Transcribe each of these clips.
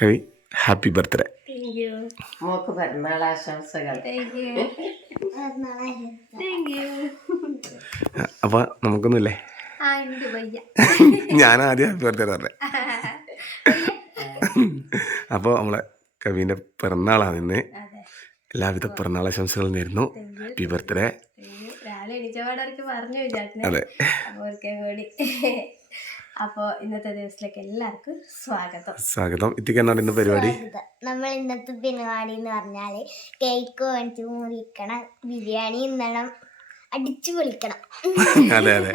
കവി happy birthday. Mock പിറന്നാൾ ആശംസകൾ. അപ്പൊ നമുക്കൊന്നുമില്ലേ? ഞാൻ ആദ്യം ഹാപ്പി ബർത്ത്ഡേ പറഞ്ഞേ. അപ്പോൾ നമ്മളെ കവിന്റെ പിറന്നാളാണ് ഇന്ന്. അതെ. എല്ലാവിധ പിറന്നാൾ ആശംസകളും നേരുന്നു. Happy birthday. അതെ. അപ്പോൾ ഇന്നത്തെ ദിവസത്തിലേക്ക് എല്ലാവർക്കും സ്വാഗതം. സ്വാഗതം. ഇത്തിക്ക് ഇന്ന് പരിപാടി? നമ്മൾ ഇന്നത്തെ പരിപാടി എന്ന് പറഞ്ഞാൽ കേക്ക് മേടിച്ച് മുറിക്കണം ബിരിയാണി തിന്നണം അടിച്ചു പൊളിക്കണം. അതെ അതെ.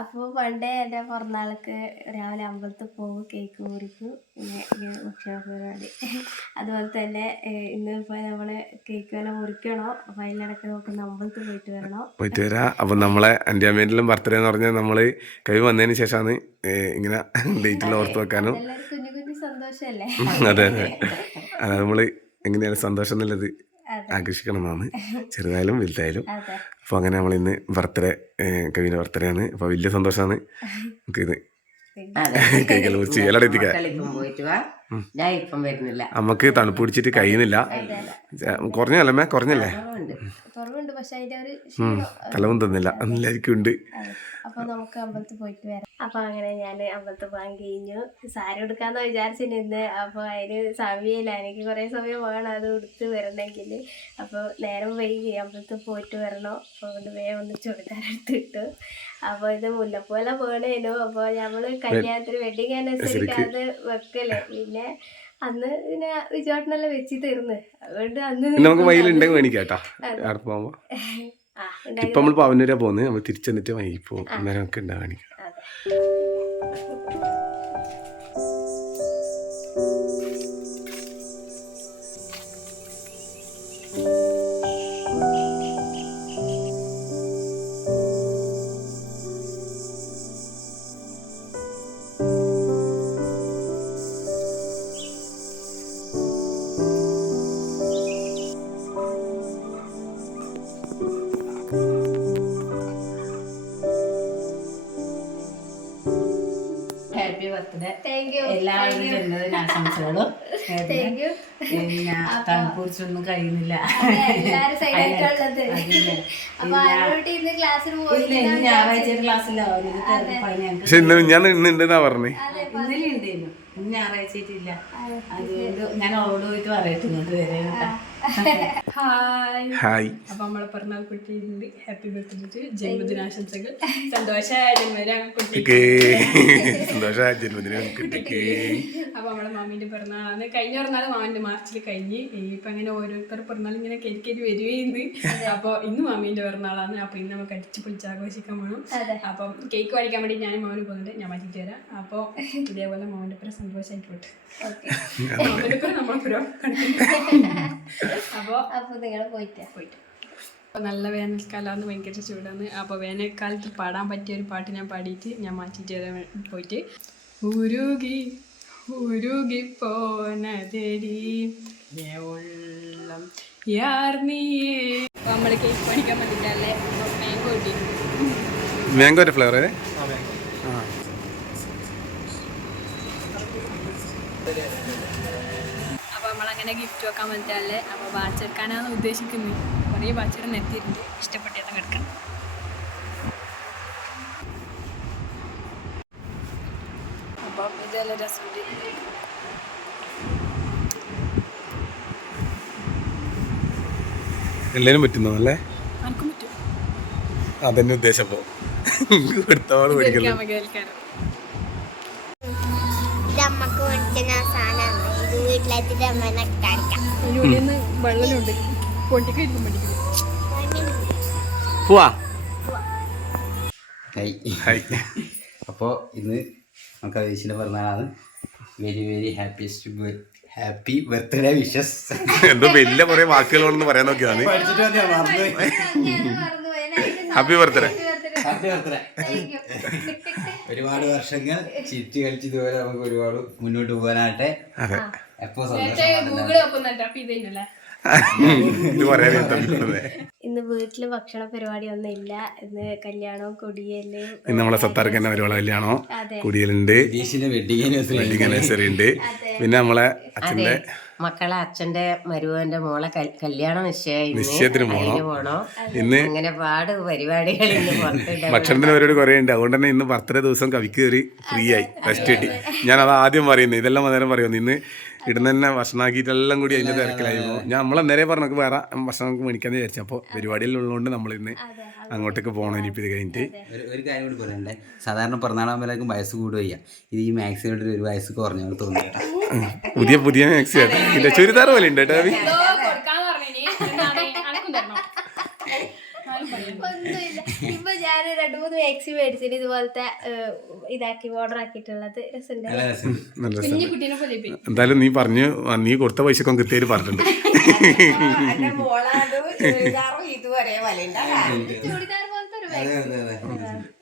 അപ്പോൾ പണ്ടേ എന്റെ പിറന്നാൾക്ക് രാവിലെ അമ്പലത്തിൽ പോകും കേക്ക് മുറിക്കും പിന്നെ ഭക്ഷണ പരിപാടി അതുപോലെ തന്നെ ഇന്ന് ഇപ്പൊ നമ്മൾ കേക്ക് വല്ല മുറിക്കണോ? അതിനിടയ്ക്ക് നോക്കുന്ന അമ്പലത്തിൽ പോയിട്ട് വരണോ? പോയിട്ട് വരാ. അപ്പൊ നമ്മളെ എന്റെ അമ്മേന്റെല്ലാം ബർത്ത്ഡേ എന്ന് പറഞ്ഞാൽ നമ്മൾ കൈ വന്നതിന് ശേഷമാണ് ഇങ്ങനെ ഡേറ്റിൽ ഓർത്ത് വെക്കാനും. കുഞ്ഞു കുഞ്ഞു സന്തോഷല്ലേ അതെ അതെ. നമ്മൾ നമ്മൾ എങ്ങനെയാണ് സന്തോഷം എന്നുള്ളത്. അതെ. ആകർഷിക്കണം എന്നാണ് ചെറുതായാലും വലുതായാലും. അപ്പോൾ അങ്ങനെ നമ്മൾ ഇന്ന് ബർത്ത്ഡേ കവിന്റെ ബർത്ത്ഡേ ആണ് അപ്പോൾ വലിയ സന്തോഷമാണ്. നമുക്ക് കൈകൾ മുറിച്ച് എല്ലാവരും വാ. ഞാൻ ഇപ്പം വരുന്നില്ല. നമുക്ക് തണുപ്പ് പിടിച്ചിട്ട് കഴിയുന്നില്ല. കുറഞ്ഞല്ലേ കുറഞ്ഞല്ലേ കുറവുണ്ട്. കുറവുണ്ട് പക്ഷെ അതിന്റെ ഒരു തലവും തന്നില്ല. എല്ലാവർക്കും ഉണ്ട്. അപ്പൊ നമുക്ക് അമ്പലത്തിൽ പോയിട്ട് വരാം. അപ്പൊ അങ്ങനെ ഞാൻ അമ്പലത്തിൽ പോകാൻ കഴിഞ്ഞു. സാരി എടുക്കാന്ന് വിചാരിച്ചിരുന്നു അപ്പൊ അതിന് സമയമില്ല. എനിക്ക് കുറെ സമയം വേണം അത് ഉടുത്ത് വരണമെങ്കിൽ അപ്പൊ നേരം വൈകി അമ്പലത്തിൽ പോയിട്ട് വരണോ. അപ്പൊ അതുകൊണ്ട് വേഗം ഒന്ന് ചുടുകാരെടുത്തിട്ടു അപ്പൊ ഇത് മുല്ലപ്പോലെ പോകണേനു അപ്പൊ നമ്മൾ കല്യാണത്തിന് വെഡിങ് അനുസരിക്കാതെ വെക്കല്ലേ പിന്നെ അന്ന് പിന്നെ വിജോട്ടനെല്ലാം വെച്ച് അതുകൊണ്ട് അന്ന് പിന്നെ നമുക്ക് വൈകിലുണ്ടെങ്കിൽ മേടിക്കാട്ടാ. അവിടെ പോകുമ്പോൾ ആ ഉണ്ടാക്കി നമ്മൾ പവനൂരാ പോകുന്നത് നമ്മൾ തിരിച്ചെന്നിട്ട് വൈകി പോകും അന്നേരം നമുക്ക് ഉണ്ടാ ഹാപ്പി ബർത്ത്ഡേ. എല്ലാവരും ജന്മദിന ആശംസകളും. പിന്നെ കഴിയുന്നില്ല. ഇന്ന് ഞായറാഴ്ച പക്ഷെ ഞാൻ ഇന്ന് ഉണ്ടെന്നാ പറഞ്ഞേ. ഇന്നലെ ഉണ്ടായിരുന്നു ഇന്ന് ഞായറാഴ്ച ആയിട്ടില്ല. അതുകൊണ്ട് ഞാൻ അവളോട് പോയിട്ട് പറയട്ടെ ഇങ്ങോട്ട് വരെ കേട്ടാ. ഹായ് ഹായ് അപ്പൊ നമ്മളെ പിറന്നാൾ കുട്ടിയുണ്ട് ഹാപ്പി ബർത്ത്ഡേ ജന്മദിനാശംസകൾ സന്തോഷമായ ജന്മദിനം കുട്ടി കുട്ടിക്ക്. സന്തോഷമായ ജന്മദിനം കുട്ടിക്ക്. അപ്പൊ നമ്മളെ മാമിന്റെ പിറന്നാളാണ്. കഴിഞ്ഞ പിറന്നാൾ മാമിന്റെ മാർച്ചിൽ കഴിഞ്ഞ്. ഇപ്പൊ അങ്ങനെ ഓരോരുത്തർ പിറന്നാൾ ഇങ്ങനെ കരിക്കരി വരികയുണ്ട്. അപ്പൊ ഇന്ന് മാമിന്റെ പിറന്നാളാണ്. അപ്പൊ ഇന്ന് നമുക്ക് അടിച്ചു പൊളിച്ച് ആഘോഷിക്കാൻ വേണം അപ്പം കേക്ക് മേടിക്കാൻ വേണ്ടി ഞാൻ മാമിന് പോകുന്നുണ്ട്. ഞാൻ മാറ്റിട്ട് തരാം അപ്പൊ ഇതേപോലെ മോന്റെ പേര് സന്തോഷമായിക്കോട്ടെ മോന്റെ പേര് നമ്മളെ പുരം അപ്പൊ അപ്പൊ നിങ്ങൾ പോയിട്ട്. പോയിട്ട്. അപ്പോൾ നല്ല വേനൽക്കാലമാണ് ഭയങ്കര ചൂടാണ്. അപ്പോൾ വേനൽക്കാലത്ത് പാടാൻ പറ്റിയ ഒരു പാട്ട് ഞാൻ പാടിയിട്ട് ഞാൻ മാറ്റിയിട്ട് വേ- പോയിട്ട്. ഉരുകി ഉരുകി പോനതെടി ഉള്ളം യാർ നീയേ. നമ്മൾ കേക്ക് പഠിക്കാൻ മാംഗോ മാംഗോന്റെ ഫ്ലേവർ അപ്പോൾ നമ്മളങ്ങനെ ഗിഫ്റ്റ് വെക്കാൻ പറ്റാല്ലേ അപ്പോൾ വാച്ച് എടുക്കാനാണ് ഉദ്ദേശിക്കുന്നത്. കുറേ വാച്ചുകൾ നിർത്തിയിട്ടുണ്ട് ഇഷ്ടപ്പെട്ടത് കിടക്കണം അപ്പം ഇതെല്ലാം രസമുണ്ട് എല്ലാരും പറ്റുന്നോ അല്ലേ? ആർക്കും പറ്റും. അതന്നെ ഉദ്ദേശം എടുത്തോട് മേടിക്കല്ലോ അമ്മനെ കാണിക്കാം വെള്ളമുണ്ട് പൊട്ടിക്കായിരിക്കും പഠിക്കുന്നത് പോവാ. ഹൈ. അപ്പോൾ ഇന്ന് നമുക്ക് അതീശിന്റെ പിറന്നാളാണ്. Very very happiest happy birthday wishes. എന്തോ വലിയ കുറെ വാക്കുകളോടൊന്ന് പറയാൻ നോക്കിയതാണ് മറന്നുപോയി ഹാപ്പി ബർത്ത്ഡേ ഹാപ്പി ബർത്ത്ഡേ ഒരുപാട് വർഷങ്ങൾ ചിരിച്ചു കളിച്ച് ഇതുപോലെ നമുക്ക് ഒരുപാട് മുന്നോട്ട് പോകാനാകട്ടെ. ഇന്ന് വീട്ടിൽ ഭക്ഷണ പരിപാടി ഒന്നും ഇല്ല ഇന്ന് കല്യാണവും കൊടിയൽ ഇന്ന് നമ്മളെ സത്താർക്ക് തന്നെ പരിപാടി കല്യാണോ? കൊടിയലുണ്ട്. വെഡിങ് ആനിവേഴ്സറി ഉണ്ട്. പിന്നെ നമ്മളെ അച്ഛന്റെ മക്കളെ അച്ഛന്റെ മരുവന്റെ മോളെ കല്യാണം കല്യാണ നിശ്ചയം നിശ്ചയത്തിന് പോണോ. ഇന്ന് അങ്ങനെ പാട് പരിപാടികൾ ഭക്ഷണത്തിന് പരിപാടി കുറേ ഉണ്ട്. അതുകൊണ്ട് തന്നെ ഇന്ന് ബർത്ത്ഡേ ദിവസം കവിക്ക് കയറി ഫ്രീ ആയി. റെസ്റ്റ് കിട്ടി. ഞാൻ അത് ആദ്യം പറയുന്നത് ഇതെല്ലാം അന്നേരം പറയുന്നു. ഇന്ന് ഇടുന്ന തന്നെ ഭക്ഷണമാക്കിയിട്ട് എല്ലാം കൂടി അതിന്റെ തിരക്കിലായിരുന്നു. ഞാൻ നമ്മൾ അന്നേരം പറഞ്ഞു നമുക്ക് വേറെ ഭക്ഷണം നമുക്ക് മേടിക്കാന്ന് വിചാരിച്ചു. അപ്പോൾ പരിപാടിയിലുള്ളതുകൊണ്ട് നമ്മൾ ഇന്ന് അങ്ങോട്ടേക്ക് പോകണം ഇനിയിപ്പോൾ ഇത് കഴിഞ്ഞിട്ട്. ഒരു കാര്യം കൂടി പറയണ്ടേ? സാധാരണ പിറന്നാളാകുമ്പോഴേക്കും വയസ്സ് കൂടുകയ്യ ഇത് ഈ മാക്സിയുടെ ഒരു വയസ്സ് കുറഞ്ഞു തോന്നി പുതിയ പുതിയ മാക്സി ചുരിദാർ പോലെ ഉണ്ട് കേട്ടോ കവി കൊടുക്കാന്ന് പറഞ്ഞിനി അനക്കും തരണം ഒന്നുമില്ല ഇപ്പൊ ഞാൻ രണ്ടു മൂന്ന് മാക്സി മേടിച്ചിട്ട് ഇതുപോലത്തെ ഇതാക്കി ഓർഡർ ആക്കിയിട്ടുള്ളത് കുഞ്ഞു കുട്ടീനെ പോലെ എന്തായാലും നീ പറഞ്ഞു നീ കൊടുത്ത പൈസക്കൊക്കെ കൃത്യമായിട്ട് പറഞ്ഞിട്ടുണ്ട്.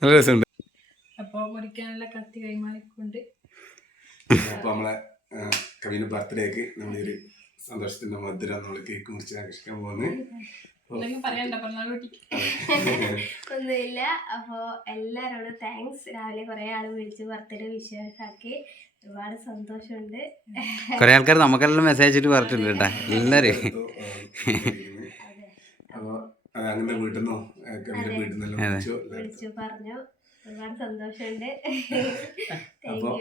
നല്ല രസമുണ്ട്. അപ്പൊ മുറിക്കാനുള്ള കത്തി കൈമാറിക്കൊണ്ട്. അപ്പോൾ നമ്മളെ കവിന്റെ ബർത്ത്ഡേക്ക് നമ്മളൊരു സന്തോഷത്തിന്റെ മധുരം നമ്മൾ കേക്ക് മുറിച്ച് ആകർഷിക്കാൻ പോകുന്നത് ഒന്നുമില്ല. അപ്പോ എല്ലാരോടും താങ്ക്സ് രാവിലെ കുറെ ആൾ വിളിച്ച് ബർത്ത്ഡേ വിശ്വാസാക്കി ഒരുപാട് സന്തോഷമുണ്ട്. കുറെ ആൾക്കാർ നമുക്കെല്ലാം മെസ്സേജ് ഇട്ട് പറഞ്ഞിട്ടുണ്ട് കേട്ടാ. എല്ലാരും അപ്പോൾ അങ്ങനെ വീട്ടിൽ നിന്നോ വീട്ടിൽ നിന്നെല്ലാം വിളിച്ചു. പറഞ്ഞു. ഒരുപാട് സന്തോഷമുണ്ട്. അപ്പോൾ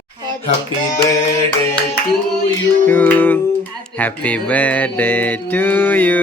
happy birthday to you. Happy birthday to you.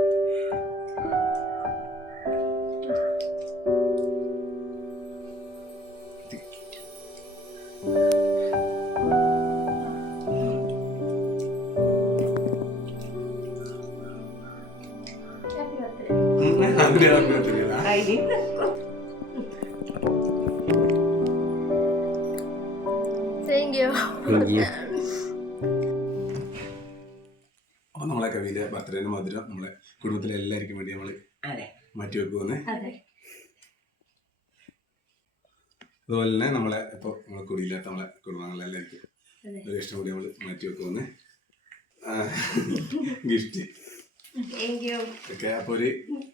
Thank you അപ്പോൾ നമ്മളെ കവിന്റെ ബർത്ത്ഡേന്റെ മധുരം നമ്മളെ കുടുംബത്തിലെ എല്ലാവർക്കും വേണ്ടി നമ്മൾ അതെ. മാറ്റി വെക്കുമെന്ന് അതെ. അതുപോലെ തന്നെ നമ്മളെ ഇപ്പൊ നമ്മളെ കുടിയില്ലാത്ത നമ്മളെ കുടുംബങ്ങളെല്ലാവർക്കും അതെ. ഒരു ഇഷ്ടം കൂടി നമ്മൾ മാറ്റി വെക്കുമെന്ന് ഗിഫ്റ്റ്.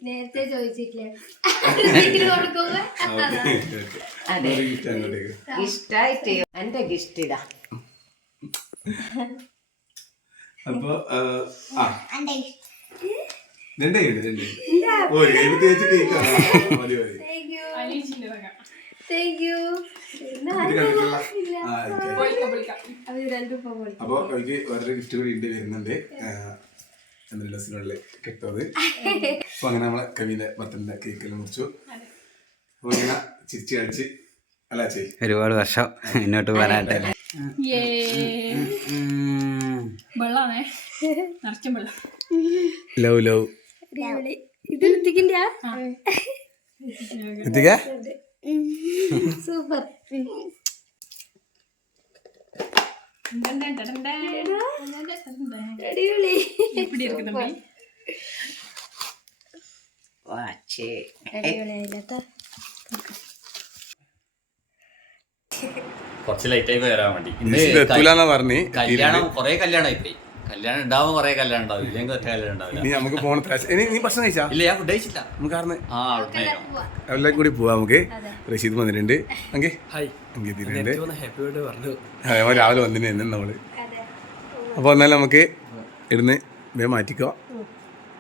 നേരത്തെ ചോദിച്ചിട്ടില്ലേ? അതെ. ഇഷ്ടായിട്ട് എന്റെ ഗിഫ്റ്റ് ഇതാ അപ്പൊ ഓ വെച്ച് മതി മതി. അപ്പോൾ എനിക്ക് വേറൊരു ഗിഫ്റ്റ് കൂടി ഉണ്ട് വരുന്നുണ്ട്. ഡ്രസ്സിനുള്ളിൽ കിട്ടുന്നത് അപ്പൊ അങ്ങനെ നമ്മളെ കവിന്റെ ബർത്ത്ഡേ കേക്കെല്ലാം മുറിച്ചു അപ്പോൾ ഇങ്ങനെ ചിരിച്ചു കളിച്ച് അല്ല ചെയ് ഒരുപാട് വർഷം മുന്നോട്ട് വെള്ളം ലവ് ലവ് സൂപ്പർ അടിപൊളി இப்படி இருக்கு தம்பி വാച്ചേ അടിപൊളിയായില്ലട്ടോ കുറച്ച് ലേറ്റ് ആയി വരാൻ വേണ്ടി ഇന്ന് എത്തൂലെന്നാ പറഞ്ഞ് കല്യാണം കൊറേ കല്യാണം ആയിപ്പോയി കല്യാണം ഉണ്ടാവും കൊറേ കല്യാണം ഉണ്ടാവും ഇല്ലെങ്കിൽ ഒറ്റ കല്യാണം ഉണ്ടാവില്ല ഇനി നമുക്ക് പോണ ത്രാശ- ഇനി നീ ഭക്ഷണം കഴിച്ചാ ഇല്ല ഞാൻ ഫുഡ് കഴിച്ചില്ല നമുക്ക് കാരണം ആ അവിടെ എല്ലാം കൂടി പോവാം നമുക്ക് റഷീദ് വന്നിട്ടുണ്ട് അങ്കേ ഹായ് അങ്കേ എത്തിയിട്ടുണ്ട് ഹാപ്പി ബർത്ത്ഡേ പറഞ്ഞു അതെ നമ്മൾ രാവിലെ വന്നിട്ടുണ്ട് നമ്മള് അപ്പോൾ എന്നാലും നമുക്ക് ഇടുന്ന് വേ മാറ്റിക്കുക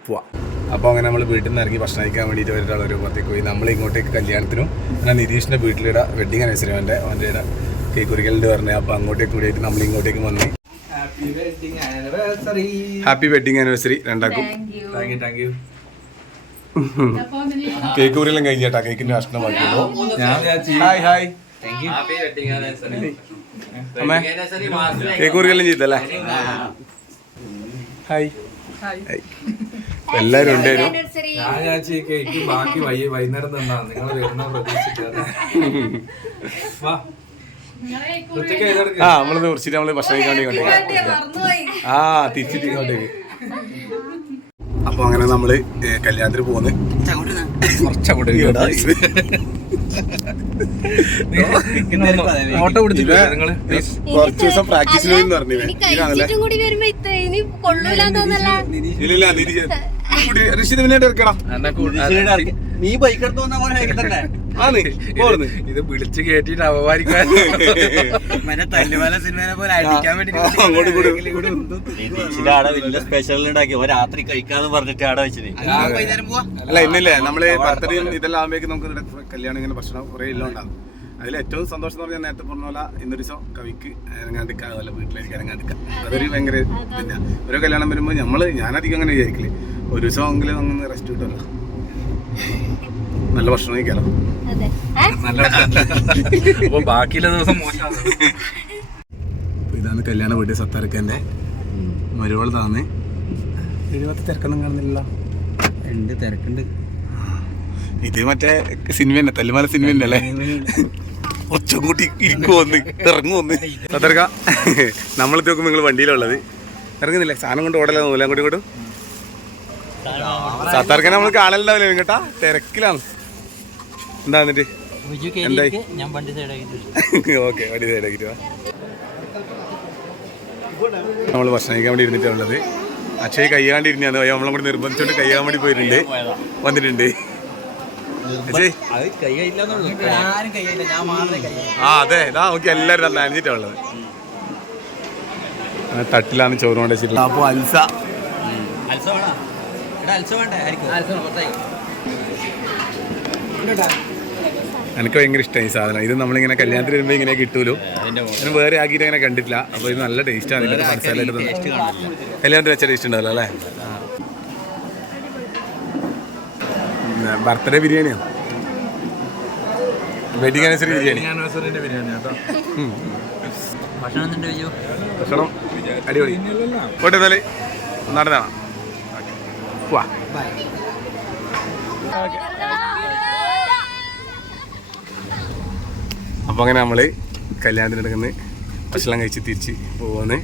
പോവാം. അപ്പോൾ അങ്ങനെ നമ്മൾ വീട്ടിൽ നിന്ന് ഇറങ്ങി ഭക്ഷണം കഴിക്കാൻ വേണ്ടിയിട്ട് ഒരാൾ ഒരു പുറത്തേക്ക് പോയി നമ്മൾ ഇങ്ങോട്ടേക്ക് കല്യാണത്തിനും എന്നാൽ നിതീഷിന്റെ വീട്ടിലിടെ വെഡിങ് ആനിവേഴ്സറി അവന്റെ അവന്റെ ഇട കേക്ക് കുറിക്കലിന്റെ പറഞ്ഞത് അപ്പോൾ അങ്ങോട്ടേക്ക് കൂടിയിട്ട് നമ്മൾ ഇങ്ങോട്ടേക്ക് വന്ന് ഹാപ്പി വെഡിങ് ആനിവേഴ്സറി രണ്ടാക്കും thank you thank you cake കുറിയെല്ലാം കഴിഞ്ഞാട്ടാ കേക്കിന്റെ ഭക്ഷണം hi hi happy wedding anniversary അമ്മേ കേക്ക് കുറിയെല്ലാം ചെയ്തല്ലേ? ഹായ് ഹായ് എല്ലാവരും ഉണ്ടായിരുന്നു ഞാൻ വിചാരിച്ചു ഈ കേക്ക് ബാക്കി വൈ വൈകുന്നേരം തന്നാ. നിങ്ങൾ വരുന്ന പ്രതീക്ഷിക്കാതെ. ആ നമ്മൾ കുറിച്ചിട്ട് നമ്മൾ ഭക്ഷണം ഇങ്ങോട്ടേക്ക് ആ തിരിച്ചിട്ട് ഇങ്ങോട്ടേക്ക്. അപ്പൊ അങ്ങനെ നമ്മൾ കല്യാണത്തിന് പോന്ന്. കുറച്ചങ്ങോട്ട് കുറച്ച് ദിവസം പ്രാക്ടീസിന് പോയി ഇനി കൊള്ളൂലെന്ന് തോന്നല്ല. ഇല്ലില്ല നിരീക്ഷ നീ ബൈക്ക് എടുത്ത് വന്ന പോലെ തന്നെ. ആണ് പോർന്ന് ഇത് വിളിച്ച് കേട്ടിട്ട് അപമാനിക്കാൻ. തല്ലുമല സിനിമനെ പോലെ അടിക്കാൻ വേണ്ടി അങ്ങോട്ട് കൂടി. ബീച്ചിന്റെ ആടെ വലിയ സ്പെഷ്യൽ ഉണ്ടാക്കി. ഒരു രാത്രി കഴിക്കാന്ന് പറഞ്ഞിട്ട് ആടെ വെച്ചിന്. അല്ല ഇന്നില്ലേ നമ്മൾ ബർത്ത്ഡേയും ഇതെല്ലാം ആകുമ്പോഴേക്കും നമുക്ക് കല്യാണം ഇങ്ങനെ ഭക്ഷണം കുറെ എല്ലാം അതിൽ ഏറ്റവും സന്തോഷം എന്ന് പറഞ്ഞാൽ നേരത്തെ പറഞ്ഞ പോലെ ഇന്നൊരു ദിവസം കവിക്ക് ഇറങ്ങാണ്ടിക്കാം അതുപോലെ വീട്ടിലേക്ക് ഇറങ്ങാണ്ടിക്കാം അതൊരു ഭയങ്കര പിന്നെ ഓരോ കല്യാണം വരുമ്പോൾ നമ്മൾ ഞാനധികം അങ്ങനെ വിചാരിക്കില്ലേ ഒരു ദിവസം എങ്കിലും അങ്ങനെ റെസ്റ്റ് കിട്ടുമല്ലോ. നല്ല ഭക്ഷണം കഴിക്കാലോ? അതെ. അപ്പൊ ബാക്കിയുള്ള ദിവസം ഇതാണ് കല്യാണ വീട്ടിൽ സത്താരക്കന്റെ മരുവൾ താന്ന്. എഴുപത്തി തിരക്കൊന്നും കാണുന്നില്ല ഉണ്ട് തിരക്കുണ്ട്. ഇത് മറ്റേ സിനിമ തന്നെ തല്ലുമാല സിനിമ തന്നെ അല്ലേ ഒച്ച കൂട്ടി ഇരിക്കുവന്ന് ഇറങ്ങുവന്ന് സത്തർക്ക നമ്മളെത്തി നോക്കുമ്പോൾ നിങ്ങൾ വണ്ടിയിലുള്ളത് ഇറങ്ങുന്നില്ല സാധനം കൊണ്ട് ഓടല നൂലാം കൂടി ഇങ്ങോട്ടും? സത്താർക്കനെ നമ്മൾ കാണലുണ്ടാവില്ലേ കേട്ടാ തിരക്കിലാണ്. എന്താ എന്നിട്ട്? എന്തായി? ഞാൻ ഓക്കെ വണ്ടി സൈഡാക്കിട്ട് വാ. നമ്മൾ ഭക്ഷണം കഴിക്കാൻ വേണ്ടി ഇരുന്നിട്ടുള്ളത് അക്ഷയ് കയ്യാണ്ട് ഇരുന്നാണ് നമ്മളെ കൂടി നിർബന്ധിച്ചോണ്ട് കയ്യാൻ വേണ്ടി പോയിട്ടുണ്ട്. വന്നിട്ടുണ്ട്. ആ അതെ. ഇതാ നോക്കി എല്ലാവരും നനഞ്ഞിട്ടാ ഉള്ളത്. തട്ടിലാണ് ചോറ് കൊണ്ടുവച്ചിട്ടുള്ളത്. അപ്പൊ അപ്പോൾ അൽസ അൽസ വേണ ഇവിടെ അൽസ വേണ്ടേ ആയിരിക്കും എനിക്ക് ഭയങ്കര ഇഷ്ടമായി ഈ സാധനം. ഇത് നമ്മളിങ്ങനെ കല്യാണത്തിന് വരുമ്പോൾ ഇങ്ങനെ കിട്ടൂലോ? ഞാൻ വേറെ ആക്കിയിട്ട് അങ്ങനെ കണ്ടിട്ടില്ല. അപ്പോൾ ഇത് നല്ല ടേസ്റ്റാണ് ഇതിന്റെ മനസ്സിലായിട്ട് കല്യാണത്തിന് വെച്ച ടേസ്റ്റ് ഉണ്ടാവില്ല അല്ലേ? ബർത്ത്ഡേ ബിരിയാണിയാണ് വെഡിങ് ആനിവേഴ്സറി ബിരിയാണി. ഭക്ഷണം അടിപൊളി. പോട്ടെ എന്നാൽ നടന്നാണ് വാ. അപ്പോൾ അങ്ങനെ നമ്മൾ കല്യാണത്തിന് എടുക്കുന്ന ഭക്ഷണം കഴിച്ച് തിരിച്ച് പോവാന്ന്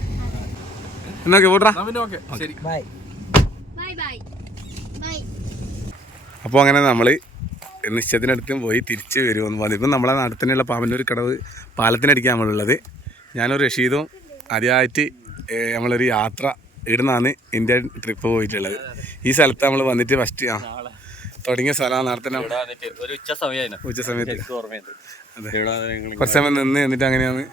എന്നൊക്കെ പോട്ടാ എന്നാ ശരി. ബൈ ബൈ ബൈ അപ്പോൾ അങ്ങനെ നമ്മൾ നിശ്ചയത്തിനടുത്തും പോയി തിരിച്ച് വരുമെന്ന് പറഞ്ഞു. ഇപ്പം നമ്മളെ നടത്തിനുള്ള പാമ്പിന്റെ ഒരു കടവ് പാലത്തിനടിക്കാൻ നമ്മളുള്ളത്. ഞാനൊരു റഷീദും ആദ്യമായിട്ട് നമ്മളൊരു യാത്ര ഇവിടുന്നാണ് ഇന്ത്യൻ ട്രിപ്പ് പോയിട്ടുള്ളത്. ഈ സ്ഥലത്ത് നമ്മൾ വന്നിട്ട് ഫസ്റ്റ് ആ തുടങ്ങിയ സ്ഥലമാണ് ഒരു ഉച്ച സമയമായിരുന്നു ഉച്ച സമയത്ത്. കുറച്ച് സമയം നിന്ന് എന്നിട്ട് അങ്ങനെയാണ്.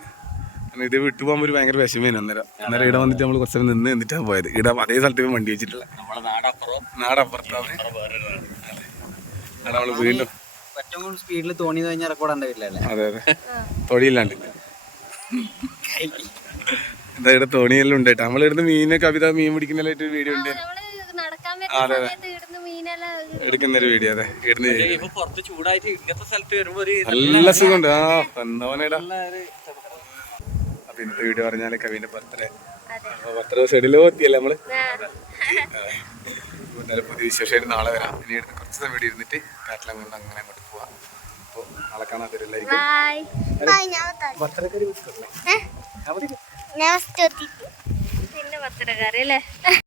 ഇത് വിട്ടു പോകുമ്പോൾ ഒരു ഭയങ്കര വിഷമേനു അന്നേരം. അന്നേരം ഇവിടെ വന്നിട്ട് നമ്മൾ കുറച്ച് സമയം നിന്ന് എന്നിട്ടാണ് പോയത്. ഇവിടെ അതേ സ്ഥലത്ത് വണ്ടി വെച്ചിട്ടില്ല നാടപ്പുറത്താണ് അവിടെ നമ്മൾ വീണ്ടും സ്പീഡിൽ തോണി കഴിഞ്ഞാൽ റെക്കോർഡ് അതെ അതെ. തൊടിയില്ലാണ്ട്. എന്താ ഇവിടെ തോണിയെല്ലാം ഉണ്ട് കേട്ടോ. നമ്മളിവിടുന്ന് മീനെ കവിത മീൻ പിടിക്കുന്നതിലായിട്ട് ഒരു വീഡിയോ ഉണ്ട്. നമ്മൾ നടക്കാൻ അതെ, അതെ. സമയത്ത് ഇടുന്ന മീനെല്ലാം എടുക്കുന്ന ഒരു വീഡിയോ അതെ. ഇടുന്ന നല്ല സുഖമുണ്ട്. ആ എന്തോനേടാ അപ്പൊ ഇന്നത്തെ വീഡിയോ പറഞ്ഞാൽ കവിന്റെ ബർത്ത്ഡേ. ബർത്ത്ഡേ സൈഡിലോ എത്തിയല്ലേ നമ്മൾ? അപ്പൊ എന്തായാലും പുതിയ വിശേഷമായിട്ട് നാളെ വരാം. ഇനി എടുത്ത് കുറച്ച് സമയം ഇവിടെ ഇരുന്നിട്ട് കാറ്റിലും കൊണ്ട് അങ്ങനെ അങ്ങോട്ട് പോവാം. അപ്പോൾ നാളെ കാണാൻ തരില്ലായിരിക്കും ഞാൻ ഫസ്റ്റ് അല്ലേ?